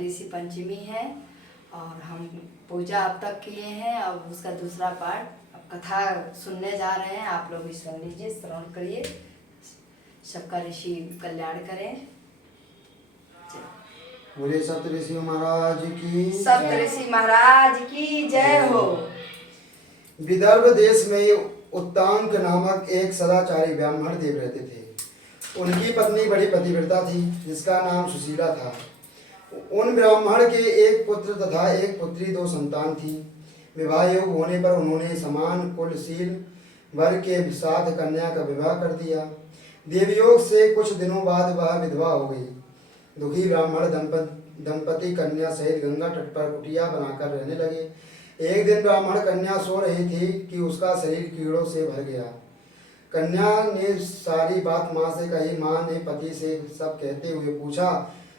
ऋषि पंचमी है और हम पूजा अब तक किए हैं। अब उसका दूसरा पार्ट अब कथा सुनने जा रहे हैं। आप लोग भी सुन लीजिए, श्रवण करिए। सबका ऋषि कल्याण करें। बोले सप्तऋषि महाराज की सप्तऋषि महाराज की जय हो। विदर्भ देश में उत्तांक नामक एक सदाचारी ब्राह्मण देव रहते थे। उनकी पत्नी बड़ी पतिव्रता थी, जिसका नाम सुशीला था। उन ब्राह्मण के एक पुत्र तथा एक पुत्री, दो संतान थी। विवाह योग होने पर उन्होंने समान कुलशील वर के साथ कन्या का विवाह कर दिया। देवयोग से कुछ दिनों बाद वह विधवा हो गई। दुखी ब्राह्मण दंपति कन्या सहित गंगा तट पर कुटिया बनाकर रहने लगे। एक दिन ब्राह्मण कन्या सो रही थी कि उसका शरीर कीड़ों से भर गया। कन्या ने सारी बात माँ से कही। माँ ने पति से सब कहते हुए पूछा,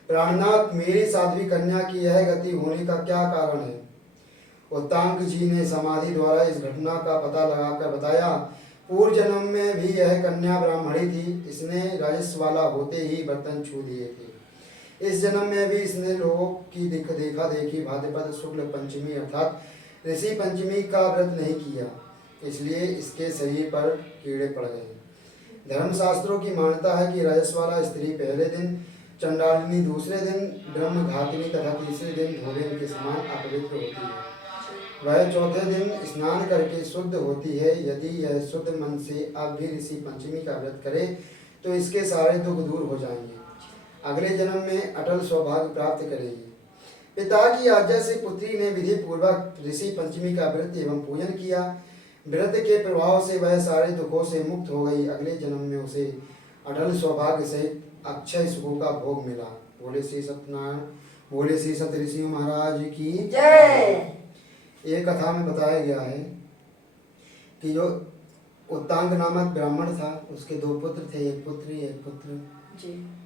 प्राणनाथ, मेरी साध्वी कन्या की यह गति होने का क्या कारण है? उत्तांक जी ने समाधि द्वारा इस घटना का पता लगाकर बताया, पूर्व जन्म में भी यह कन्या ब्राह्मणी थी। इसने राजस्व वाला होते ही बर्तन छू दिए थे। इस जन्म में भी इसने लोगों की देखा देखी भाद्रपद शुक्ल पंचमी अर्थात ऋषि पंचमी का व्रत नहीं किया, इसलिए इसके शरीर पर कीड़े पड़ गए। धर्मशास्त्रों की मान्यता है कि राजस्वाला स्त्री पहले दिन चंडालिनी, दूसरे दिन ब्रह्मघातिनी तथा तीसरे दिन धोबेन के समान अपवित्र होती है। वह चौथे दिन स्नान करके शुद्ध होती है। यदि यह शुद्ध मन से अब भी ऋषि पंचमी का व्रत करे तो इसके सारे दुख दूर हो जाएंगे। अगले जन्म में अटल सौभाग्य प्राप्त करेगी। पिता की आज्ञा से पुत्री ने विधि पूर्वक ऋषि पंचमी का व्रत एवं पूजन किया। व्रत के प्रभाव से वह सारे दुखों से मुक्त हो गई। अगले जन्म में उसे अटल सौभाग्य सहित अक्षय सुखों का भोग मिला। बोले श्री सत्यनारायण, बोले श्री सप्तऋषि महाराज की जय। एक कथा में बताया गया है कि जो उत्तांग नामक ब्राह्मण था, उसके दो पुत्र थे, एक पुत्री एक पुत्र।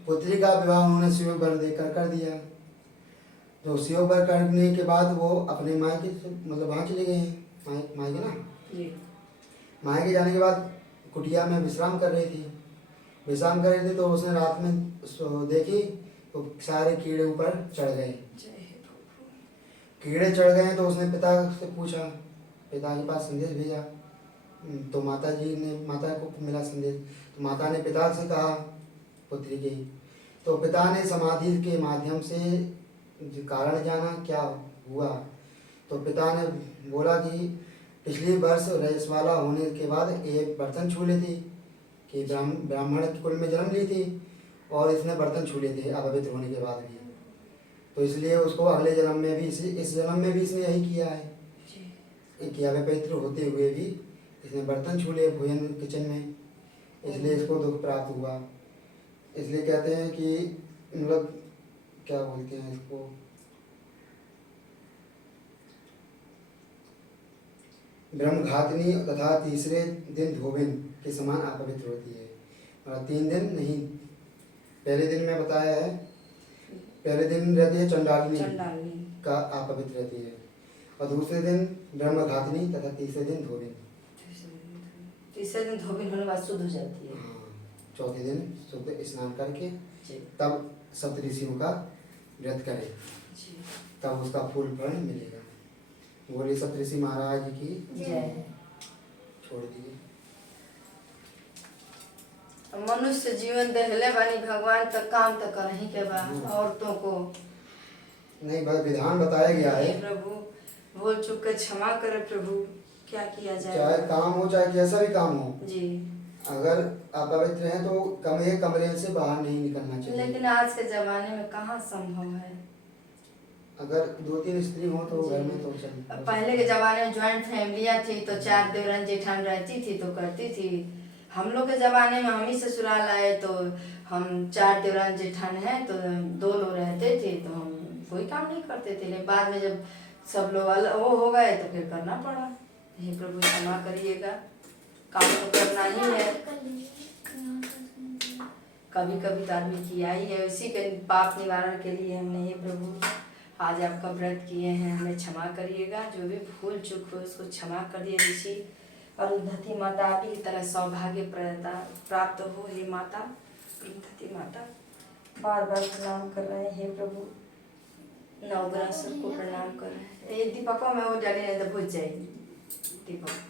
पुत्री का विवाह उन्होंने शिव वर देकर कर दिया। तो शिव वर करने के बाद वो अपने मायके मतलब वहाँ चले गए हैं, मायके ना मायके जाने के बाद कुटिया में विश्राम कर रही थी। विश्राम कर रही थी तो उसने रात में देखी तो सारे कीड़े ऊपर चढ़ गए। कीड़े चढ़ गए तो उसने पिता से पूछा, पिता के पास संदेश भेजा। तो माता को मिला संदेश। तो माता ने पिता से कहा, पुत्री के, तो पिता ने समाधि के माध्यम से कारण जाना क्या हुआ। तो पिता ने बोला कि पिछले वर्ष रजस्वाला होने के बाद एक बर्तन छू ली थी कि ब्राह्मण कुल में जन्म ली थी और इसने बर्तन छू लिए थे अपवित्र होने के बाद भी। तो इसलिए उसको अगले जन्म में भी इस जन्म में भी इसने यही किया है कि अपवित्र होते हुए भी इसने बर्तन छू लिए भोजन किचन में, इसलिए इसको दुख प्राप्त हुआ। इसलिए कहते हैं कि मतलब क्या बोलते हैं इसको, ब्रह्मघातिनी तथा तीसरे दिन धोबिन के समान अपवित्र होती है। और 3 दिन नहीं, पहले दिन में बताया है, पहले दिन रहती है चंडालिनी का अपवित्र रहती है और दूसरे दिन ब्रह्मघातिनी तथा तीसरे दिन धोबिन। तीसरे दिन धोबिन होने बाद शुद्ध हो जाती है। हाँ, चौथे दिन शुद्ध स्नान करके तब सप्तऋषियों का व्रत करे, तब उसका फूल फल मिलेगा। बोले सप्तऋषि महाराज की जय। छोड़ दिए। मनुष्य जीवन दहले बानी भगवान तक काम तक कर ही के बा। औरतों को नहीं, बस विधान बताया गया है। प्रभु भूल चूक के क्षमा करे प्रभु, क्या किया जाए। चाहे काम हो चाहे कैसा भी काम हो जी, अगर अपवित्र हैं तो कमरे से बाहर नहीं निकलना चाहिए। लेकिन आज के जमाने में कहाँ संभव है। अगर 2-3 स्त्री हो तो घर में तो चल। पहले के जमाने में ज्वाइंट फैमिलियाँ थी तो 4 देवरन जेठान रहती थी तो करती थी। हम लोग के ज़माने में हम ही ससुराल आए तो हम 4 देवरन जेठान हैं तो 2 लोग रहते थे तो हम कोई काम नहीं करते थे। लेकिन बाद में जब सब लोग अलग वो हो गए तो फिर करना पड़ा। हे प्रभु क्षमा करिएगा, काम तो करना ही है। कभी कभी तो आदमी किया ही है। उसी के पाप निवारण के लिए हमने, हे प्रभु आज आपका व्रत किए हैं, हमें क्षमा करिएगा। जो भी भूल चूक हो उसको क्षमा करिए ऋषि। और धरती माता आप ही की तरह सौभाग्य प्राप्त हो। हे माता, धरती माता बार बार प्रणाम कर रहे हैं। हे प्रभु नवग्रह सबको प्रणाम कर रहे हैं। ये दीपकों में वो डाली नहीं तो भूज जाएगी दीपक।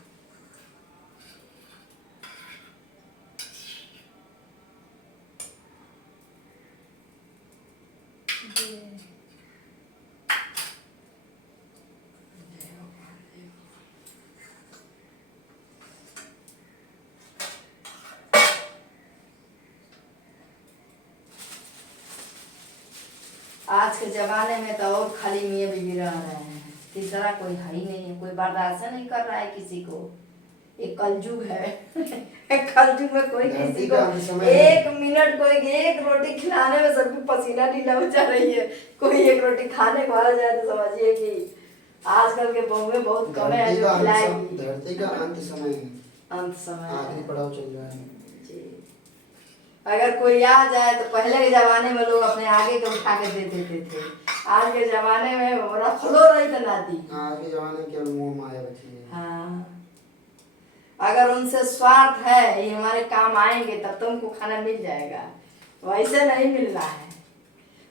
आज के जमाने में तो और खाली मियाँ बीवी रह रहे हैं, तीसरा कोई है ही नहीं है, कोई बर्दाश्त नहीं कर रहा है किसी को। एक कलयुग है कलयुग में कोई किसी को एक मिनट, कोई एक रोटी खिलाने में सबकी पसीना ढीला हो जा रही है। कोई एक रोटी खाने को आ जाए तो समझिए कि आजकल के बहुएं बहुत कम है जो खिलाएगी। धरती का अंत समय है, अंत समय आखिरी पड़ाव चल रहा है जी। अगर कोई आ जाए तो पहले के जमाने में लोग अपने आगे के उठा के दे देते थे, आज के जमाने में रखलो रही तो ना दी। आज के जमाने में केवल मोह माया बची है। हाँ, अगर उनसे स्वार्थ है ये हमारे काम आएंगे तब तो उनको खाना मिल जाएगा, वैसे नहीं मिल रहा है।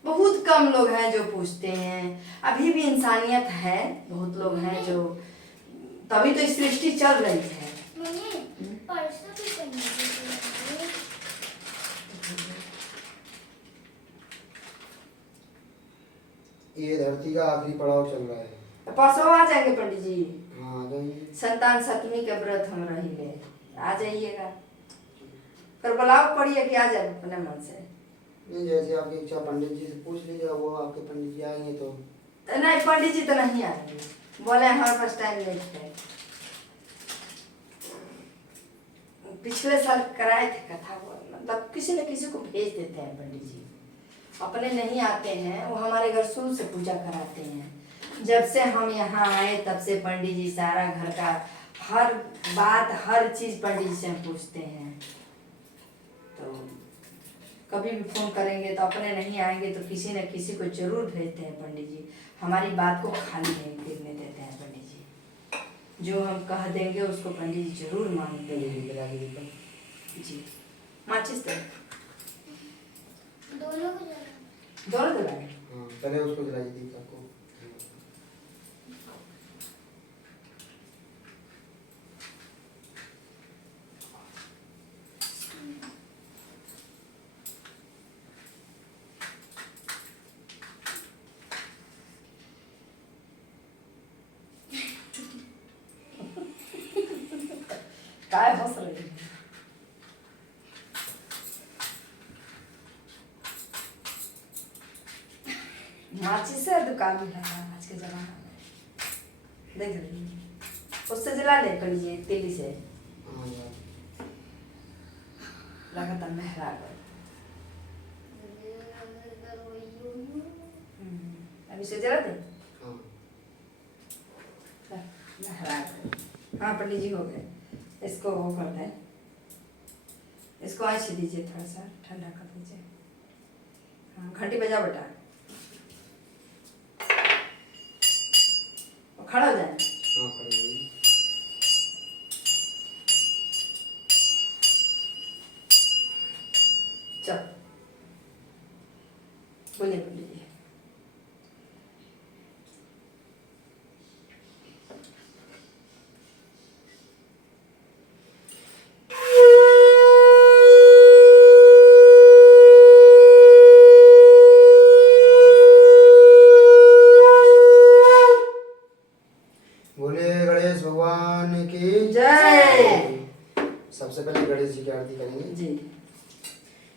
बहुत कम लोग हैं जो पूछते हैं, अभी भी इंसानियत है, बहुत लोग हैं जो, तभी तो इस सृष्टि चल रही है। ये धरती का आखिरी पड़ाव चल रहा है। परसों आ जाएंगे पंडित जी। हाँ आ जाएंगे। संतान सप्तमी के व्रत हम रहेंगे, आ जाइएगा। फिर बुलाव पड़िए कि आ जाए अपने मन से। नहीं, जैसे आपकी इच्छा, पंडित जी से पूछ लीजिए, वो आपके पंडित जी आएंगे तो नहीं, पंडित जी तो नहीं आएंगे, बोले हमारे पास टाइम नहीं है। पिछले साल कराए थे कथा, मतलब किसी न किसी को भेज देते हैं पंडित जी, अपने नहीं आते हैं। वो हमारे घर शुरू से पूजा कराते हैं। जब से हम यहाँ आए तब से पंडित जी सारा घर का हर बात, हर चीज पंडित जी से हम पूछते हैं। तो कभी भी फोन करेंगे तो अपने नहीं आएंगे तो किसी न किसी को जरूर भेजते हैं पंडित जी। हमारी बात को खाली नहीं फिरने देते हैं पंडित जी, जो हम कह देंगे उसको पंडित जी जरूर मानते हैं जी। माचिस दे दोनों जलाए। हाँ, पहले उसको जलाइए दीपक को। काय हंस रही है? माचिस से दुकान में लगा आज के जमाना में, देख रही उससे जला ले करिए तेली से। हाँ यार, लगातार मेहरा गए। अभी से जला दे। हाँ मेहरा गए। हाँ पंडित जी हो गए। इसको वो कर दें, इसको आँच दीजिए, थोड़ा सा ठंडा कर दीजिए। हाँ घंटी बजा बेटा, खड़ा हो जाए। हाँ करेंगे। चल बोलिए पंडित जी। बोले गणेश भगवान की जय। सबसे पहले गणेश जी की आरती करेंगे जी।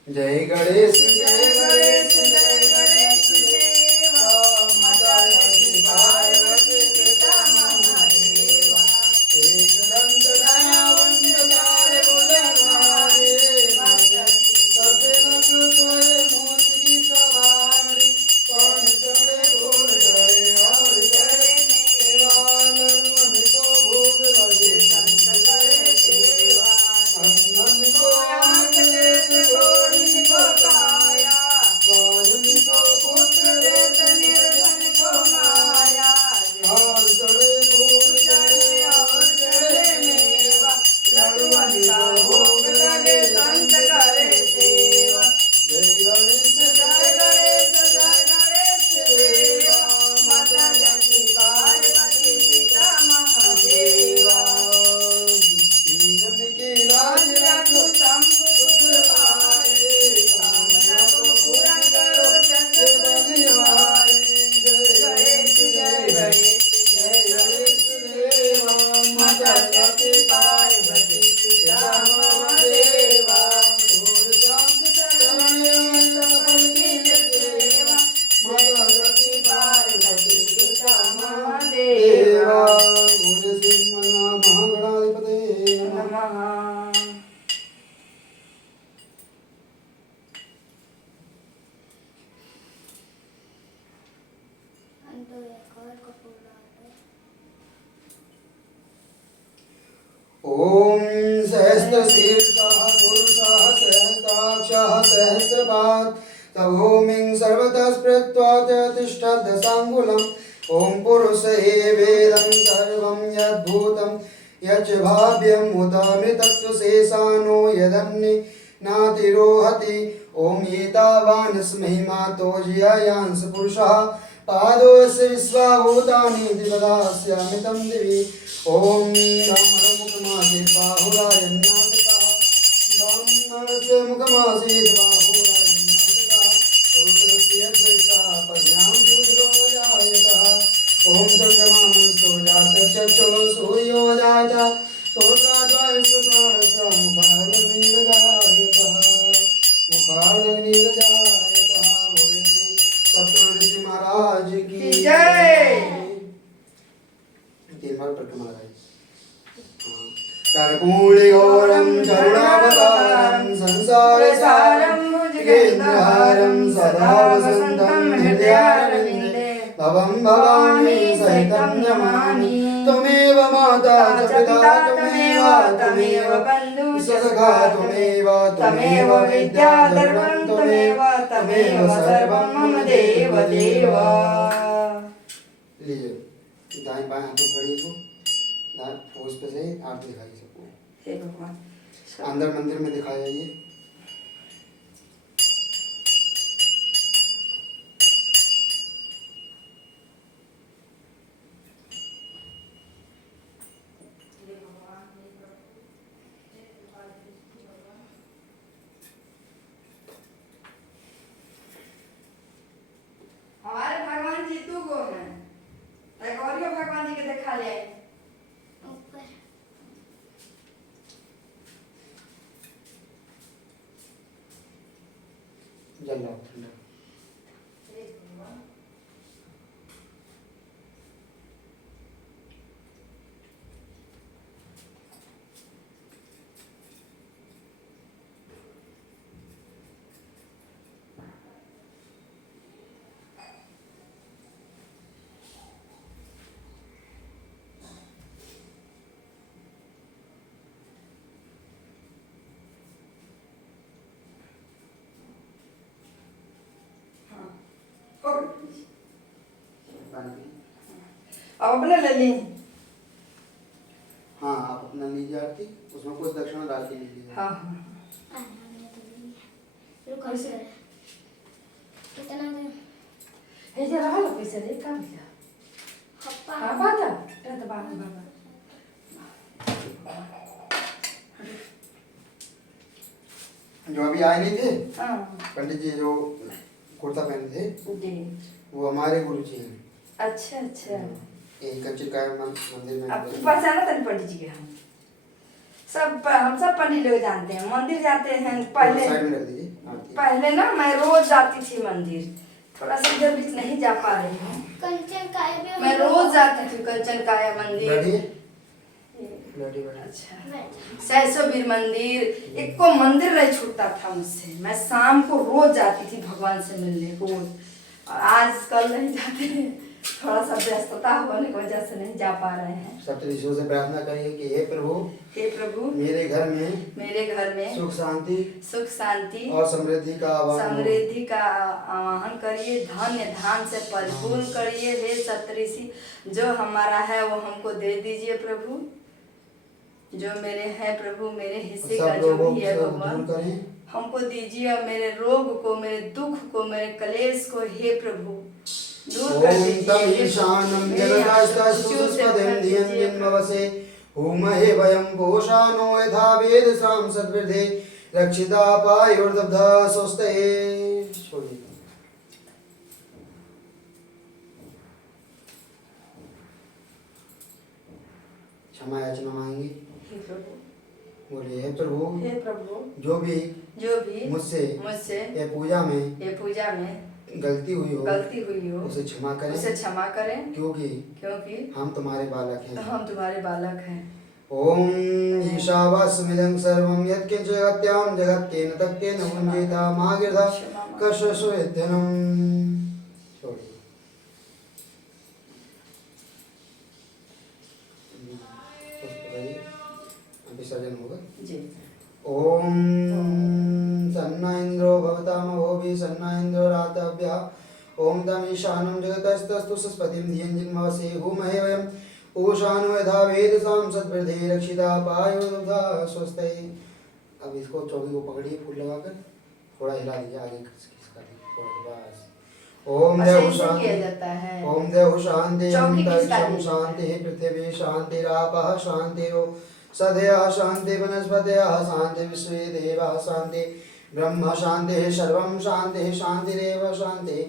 जय गणेश जय गणेश, जय गणेश देवा, माता लक्ष्मी पार्वती पिता महादेवा, एक दंत धनावंत चार भुजधारी, सबके लक्ष्य सोए मोत की सवारी, कौन चढ़े घोड़ चढ़े और चढ़े नरुअन को भोग लगे संत करे सेवा, अंगन को आंख देत घोड़ी को काया, सती पार्वती पिता महादेवा देवा बोले श्री महागणाधिपते नमः। नमः। ओम सहस्रशीर्षः पुरुषः सहस्राक्षः सहस्रपात् तभूमिं सर्वतः स्पृत्वा तिष्ठदशाङ्गुलम्। ओम पुरुष एवेदं सर्वं यद्भूतं यच्च भाव्यं मुदामृतत्वशेषानो यदन्ये नातिरोहति। ओम एतावानस्मै मातो ज्यायांस पुरुषः पादोऽस्य विश्वाभूतानि दिवदास्यामितं दिवि। ओम ब्राह्मणमुखमासीत् बाहुरायन्यातकः ब्राह्मणस्य मुखमासीत् बाहुरायन्यातकः पुरुषस्य द्वैतः पद्भ्यां शूद्रो जायतः। ओम चन्द्रमामंसो जातश्चक्षुः सूर्यो जायतः श्रोत्राद्वायुस्तप्राणस्य मुखार्दग्निर्जायतः मुखार्दग्निर्जायतः। बोले श्री सप्तऋषि महाराज की जय। तीन बार परिक्रमा लगाई। कर्पूरगौरं करुणावतारं संसारसारं भुजगेन्द्रहारं सदा वसन्तं हृदयारविन्दे भवं भवानी सहितं नमामि। त्वमेव माता च पिता त्वमेव बन्धुः सखा त्वमेव विद्या धर्मं त्वमेव सर्वं मम देव देव। लीजिए दाएं बाएं हाथों पकड़िए इसको, दाएं ठोस पे से आरती दिखाइए सबको। हे भगवान। अंदर मंदिर में दिखाया जाइए। हमारे भगवान जी तू गो हैं, एक और भगवान जी के देखा ले ऊपर जल लो ठंडा। अब अपने ले ली। हाँ आप अपना लीजिए आरती, उसमें कुछ दक्षिणा डाल के लीजिए। हाँ हाँ रुको सर कितना दे हे जे रहा पैसे दे का भैया। हप्पा हाँ बाता रे तो बाबा बाबा जो अभी आए नहीं थे हाँ पंडित जी, जो कुर्ता पहने थे, जी। वो हमारे गुरु जी हैं। अच्छा अच्छा। यही कंचिका मंदिर में। अब पहचाना तन पंडित जी के हम सब पंडित लोग जानते हैं, मंदिर जाते हैं पहले। साइड में रख दीजिए आरती। पहले ना मैं रोज जाती थी मंदिर, थोड़ा सा इधर बीच नहीं जा पा रही हूँ। कंचन काय भी मैं रोज जाती थी कंचन काया मंदिर। बैठिए बैठिए। अच्छा सैसोवीर मंदिर, एक को मंदिर नहीं छूटता था मुझसे। मैं शाम को रोज जाती थी भगवान से मिलने रोज, और आज कल नहीं जाते, थोड़ा सा व्यस्तता होने की वजह से नहीं जा पा रहे हैं। सप्तऋषियों से प्रार्थना करिए कि हे प्रभु मेरे घर में सुख शांति और समृद्धि का आवाहन करिए, धन्य धान से परिपूर्ण करिए। हे सप्तऋषि, जो हमारा है वो हमको दे दीजिए प्रभु, जो मेरे है प्रभु, मेरे हिस्से का जो भी है भगवान हमको दीजिए। और मेरे रोग को, मेरे दुख को, मेरे कलेश को हे प्रभु दूर कर दीजिए। होमहे वयं पोषानो यथा वेदसां सद्वृद्धे रक्षिता पायुर्दब्धा स्वस्ते। क्षमा याचना मांगेंगे। बोलिए हे प्रभु, जो भी मुझसे ये पूजा में गलती हुई हो हो उसे क्षमा करें, उसे क्षमा करें, क्योंकि क्योंकि हम तुम्हारे बालक हैं। हम तुम्हारे बालक हैं। ओम ईशावास्यमिदं सर्वं यत्किंच जगत्यां जगत्तेन तत्तेन मुञ्जेता मागिर्धा कशशोयत्यनं। छोड़िए। विसर्जन होगा जी। ओम सन्ना इंद्रो भवतामहोभिः सन्ना इंद्रो रातभ्यः ओम तम ईशानं जगतस्तस्तु सस्पतिं धियं जिन्मवसे भूमहे वयम् ऊषानो यथा वेदसां सद्वृद्धे रक्षिता पायो दुग्धा स्वस्ते। अब इसको चौकी को पकड़िए फूल लगाकर थोड़ा हिला दीजिए आगे खिसका दीजिए थोड़ा बस। ओम अच्छा, देव ऐसे किया शांति जाता है। ओम देव शांति चौकी किसका अंतरिक्षं दी? शांति पृथिवी शांतिरापः शांतिरो सदया शांति वनस्पतयः शांति विश्वे देवाः शांति ब्रह्म शांति सर्वं शांति शांतिरेव शांति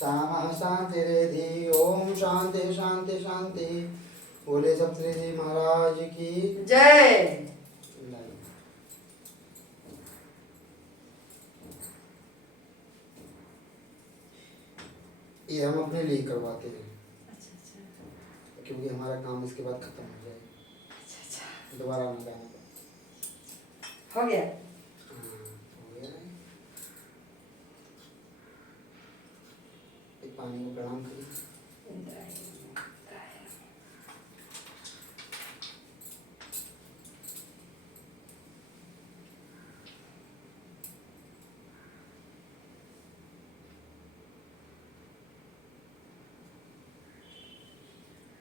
कामः शांतिरेधि। ओम शांति शांति शांति। बोले सप्तऋषि जी महाराज की जय। ये हम अपने लिए करवाते हैं अच्छा अच्छा क्योंकि हमारा काम इसके बाद खत्म हो जाए, अच्छा अच्छा, दोबारा आना जाना। हो गया। हाँ, हो गया है। एक पानी को प्रणाम करिए।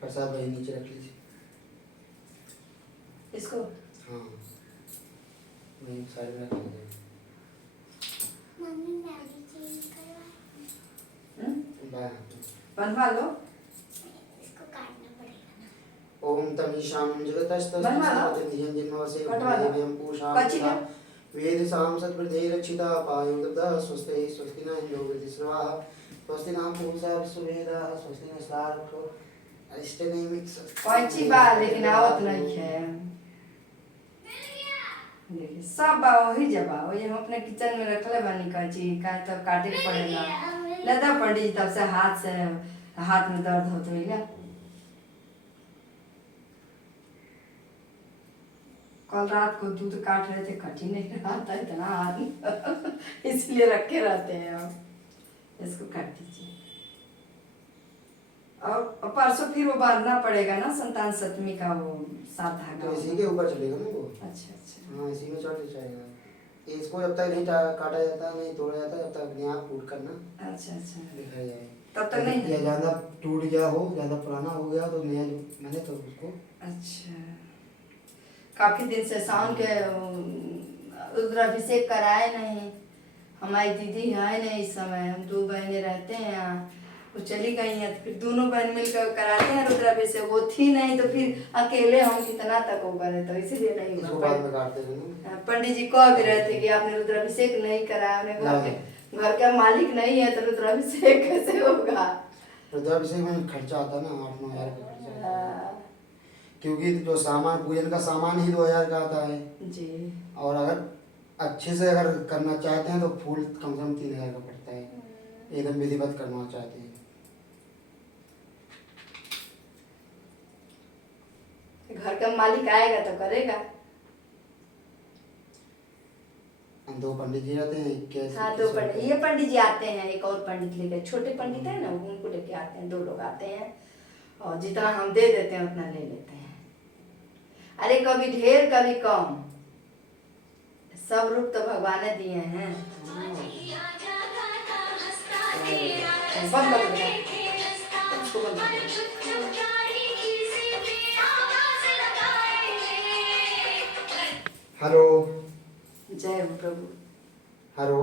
प्रसाद वही नीचे रख लीजिए। इसको हाँ वही साइड में रख लीजिए। मम्मी मैगी चेंज करवा। बाएं हाथ में। बनवा लो। इसको काटना पड़ेगा ना। ओम तमीशानं जगतस्तस्तु बनवा लो। सस्पतिं धियं जिन्मवसे कटवा लो। भूमहे वयं पूषाम कच्ची तथा लो। वेदसां सद्वृद्धे रक्षिता पायो दुग्धः स्वस्ति स्वस्ति न इंद्रो वृद्धिस्रवाः स्वस्ति न पूषा विश्ववेदाः स्वस्ति न स्तार्क्ष्यो अरिष्टे नैमित्स। कच्ची बा लेकिन आवत नहीं है। देखिए सब बा वही जबा वही हम अपने किचन में रखले बानी कच्ची का तो काटे के पड़ेगा। लदा पंडित जी तब से हाथ में दर्द होते हुए कल रात को दूध काट रहे थे, कटी नहीं रहा था इतना हाथ इसलिए रखे रहते हैं। अब इसको काट दीजिए और परसों फिर वो बांधना पड़ेगा ना संतान सप्तमी का वो 7 धागा। तो इसी के ऊपर चलेगा ना वो। अच्छा अच्छा हाँ इसी में चढ़ जाएगा। इसको जब तक नहीं काटा जाता नहीं तोड़ा जाता जब तक अपने आप टूट करना अच्छा अच्छा दिखाया जाए तब तक नहीं या ज़्यादा टूट गया हो ज़्यादा पुराना हो गया तो नया जो मैंने तो उसको। अच्छा काफी दिन से शाम के रुद्राभिषेक कराए नहीं। हमारी दीदी है नहीं इस समय, हम 2 बहनें रहते हैं यहाँ, वो चली गई हैं तो फिर दोनों बहन मिलकर कराते हैं रुद्राभिषेक। वो थी नहीं तो फिर अकेले हम कितना तक हो गए तो इसीलिए नहीं इसको हुआ। बाद में काटते हैं ना। पंडित जी कह भी रहे थे कि आपने रुद्राभिषेक नहीं कराया, घर का मालिक नहीं है तो रुद्राभिषेक कैसे होगा। रुद्राभिषेक में खर्चा आता है ना 8-9 हज़ार का खर्चा आता है। हाँ, क्योंकि जो सामान पूजन का सामान ही 2,000 का आता है जी और अगर अच्छे से अगर करना चाहते हैं तो फूल कम से कम 3,000 का पड़ता है एकदम विधिवत करना चाहते हैं। घर का मालिक आएगा तो करेगा। 2 पंडित जी रहते हैं कैसे। हाँ 2 पंडित, ये पंडित जी आते हैं, एक और पंडित लेके, छोटे पंडित है ना उनको लेके आते हैं। 2 लोग आते हैं और जितना हम दे देते हैं उतना ले लेते हैं। अरे कभी ढेर कभी कम, सब रूप तो भगवान ने दिए हैं। बंद कर दो इसको, बंद कर दो। हेलो जय हो प्रभु। हेलो